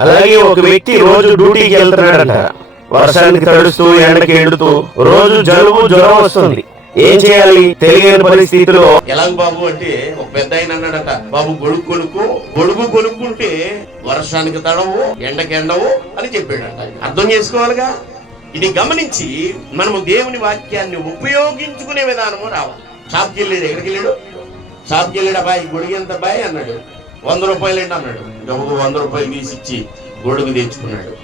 అలాగే ఒక వ్యక్తి రోజు డ్యూటీకి వెళ్తున్నాడంట వర్షానికి తడుస్తూ ఎండకి ఎండుతూ రోజు జలుబు జ్వరం వస్తుంది. ఏం చేయాలి? తెలియని పరిస్థితిలో ఎలాగ బాబు అంటే ఒక పెద్ద ఆయన అన్నాడట బాబు గొడుగు కొనుక్కో గొడుగు కొనుక్కుంటే వర్షానికి తడవు ఎండకి ఎండవు అని చెప్పాడట. అర్థం చేసుకోవాలిగా? ఇది గమనించి మనము దేవుని వాక్యాన్ని ఉపయోగించుకునే విధానము రావాలి. షాప్కి వెళ్ళాడు ఎక్కడికి వెళ్ళాడు? షాప్కి వెళ్ళాడు అబ్బాయి గొడుగు ఎంత అబ్బాయి అన్నాడు. వంద రూపాయలు అన్నాడు. గబుకు వంద రూపాయలు తీసి ఇచ్చి గొడుగు తెచ్చుకున్నాడు.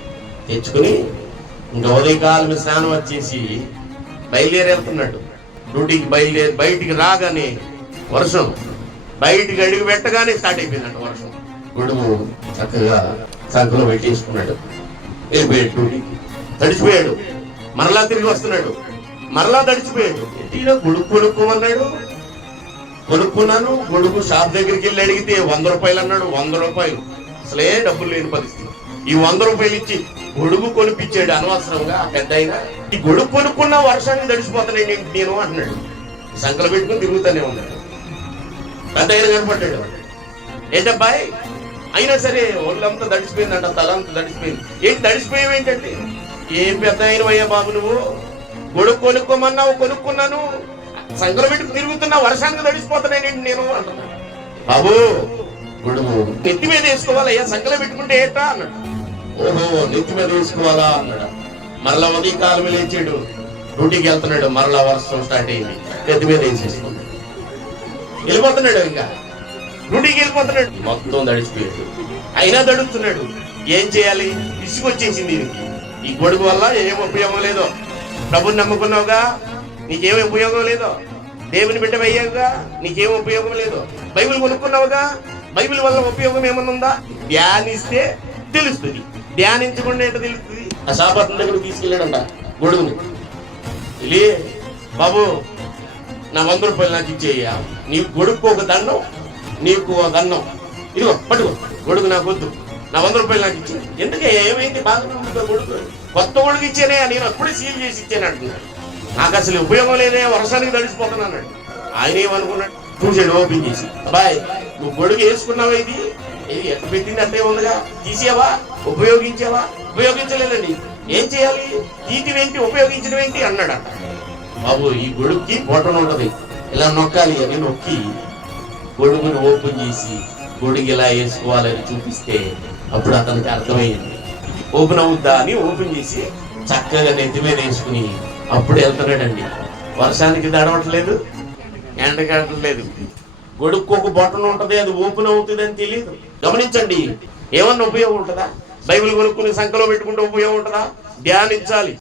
తెచ్చుకుని ఇంకా ఉదయకాలం స్నానం వచ్చేసి బయలుదేరి వెళ్తున్నాడు డ్యూటీకి బయలుదేరి బయటికి రాగానే వర్షం. బయటికి అడుగు పెట్టగానే స్టార్ట్ అయిపోయిందంట వర్షం. గొడుగు చక్కగా సంఖలో పెట్టేసుకున్నాడు. వెళ్ళిపోయాడు డ్యూటీకి. తడిచిపోయాడు. మరలా తిరిగి వస్తున్నాడు. మరలా తడిచిపోయాడు. ఏంటిరా కొడుకు కొనుక్కోమన్నాడు కొనుక్కున్నాను గొడుగు షాప్ దగ్గరికి వెళ్ళి అడిగితే వంద రూపాయలు అన్నాడు వంద రూపాయలు. అసలే డబ్బులు లేని పరిస్థితి. ఈ వంద రూపాయలు ఇచ్చి గొడుగు కొనిపించాడు అనవసరంగా పెద్ద ఈ గొడుగు కొనుక్కున్న వర్షానికి తడిసిపోతున్నాయి నేను నేను అన్నాడు సంకలు పెట్టుకుని తిరుగుతూనే ఉన్నాడు. పెద్ద ఆయన కనపడ్డాడు. ఏంటబ్బాయి అయినా సరే ఒళ్ళంతా తడిసిపోయిందంట తలంతా తడిసిపోయింది. ఏంటి తడిసిపోయావు ఏంటంటే? ఏం పెద్ద అయిన అయ్యా బాబు నువ్వు? గొడుగు కొనుక్కోమన్నావు కొనుక్కున్నాను. పెట్టుకుని తిరుగుతున్నా వర్షానికి తడిసిపోతున్నాయి ఏంటి నేను అంటున్నాడు బాబు! గొడుగు నెత్తి మీద వేసుకోవాలయ్యా సంకలో పెట్టుకుంటే ఏటా అన్నాడు. ఓహో నెత్తి మీద వేసుకోవాలా అన్నాడు. మరలా ఉదయం కాలం లేచాడు. డ్యూటీకి వెళ్తున్నాడు. మరలా వర్షం స్టార్ట్ అయింది. నెత్తి మీద వేసేసుకున్నాడు వెళ్ళిపోతున్నాడు ఇంకా. డ్యూటీకి వెళ్ళిపోతున్నాడు. మొత్తం తడిచిపోయాడు. అయినా తడుస్తున్నాడు. ఏం చేయాలి? విసుగొచ్చేసింది దీనికి ఈ గొడుగు వల్ల ఏం ఉపయోగం లేదో. ప్రభుని నమ్ముకున్నావుగా? నీకేమి ఉపయోగం లేదో. దేవుని బిడ్డ అయ్యావుగా నీకేం ఉపయోగం లేదు. బైబిల్ కొనుక్కున్నావుగా? బైబిల్ వల్ల ఉపయోగం ఏమన్నా ఉందా? ధ్యానిస్తే తెలుస్తుంది. ధ్యానించకుండా ఏంటో తెలుస్తుంది? ఆ శాపత్న దగ్గర తీసుకెళ్ళాడంట గొడుగుని. వెళ్ళి బాబు నా వంద రూపాయలు నాకు ఇచ్చేయ్యా. నీ గొడుక్కు ఒక దండం నీకు ఒక దండం ఇదిగో పట్టుకో. గొడుగు నాకు వద్దు. నా వంద రూపాయలు నాకు ఇచ్చింది ఎందుకే ఏమైంది? బాగా గొడుగు. కొత్త గొడుగు ఇచ్చానే నేను అప్పుడే సీల్ చేసి ఇచ్చాను అంటున్నాడు. నాకు అసలు ఉపయోగం లేదే వర్షానికి తడిసిపోతాను ఆయన ఏమనుకున్నాడు? చూసాడు ఓపెన్ చేసి. అబ్బాయి నువ్వు గొడుగు వేసుకున్నావా ఇది? ఇది ఎట్ట పెట్టింది అంతే ఉందిగా? తీసేవా? ఉపయోగించావా? ఉపయోగించలేదండి. ఏం చేయాలి? తీటివేంటి ఉపయోగించడం ఏంటి? అన్నాడు అంట బాబు ఈ గొడుగుకి బొట్టన ఉంటది. ఇలా నొక్కాలి అని నొక్కి గొడుగును ఓపెన్ చేసి గొడుగు ఇలా వేసుకోవాలని చూపిస్తే అప్పుడు అతనికి అర్థమైంది. ఓపెన్ అవుద్దా అని ఓపెన్ చేసి చక్కగా నెత్తి మీద వేసుకుని అప్పుడు వెళ్తున్నాడండి. వర్షానికి తడవట్లేదు ఎండకట్టలేదు గొడుక్కు ఒక బొట్టన ఉంటుంది అది ఓపెన్ అవుతుంది అని తెలియదు గమనించండి ఏమన్నా ఉపయోగం ఉంటుందా? బైబిల్ కొనుక్కుని సంఖలో పెట్టుకుంటే ఉపయోగం ఉంటుందా? ధ్యానించాలి.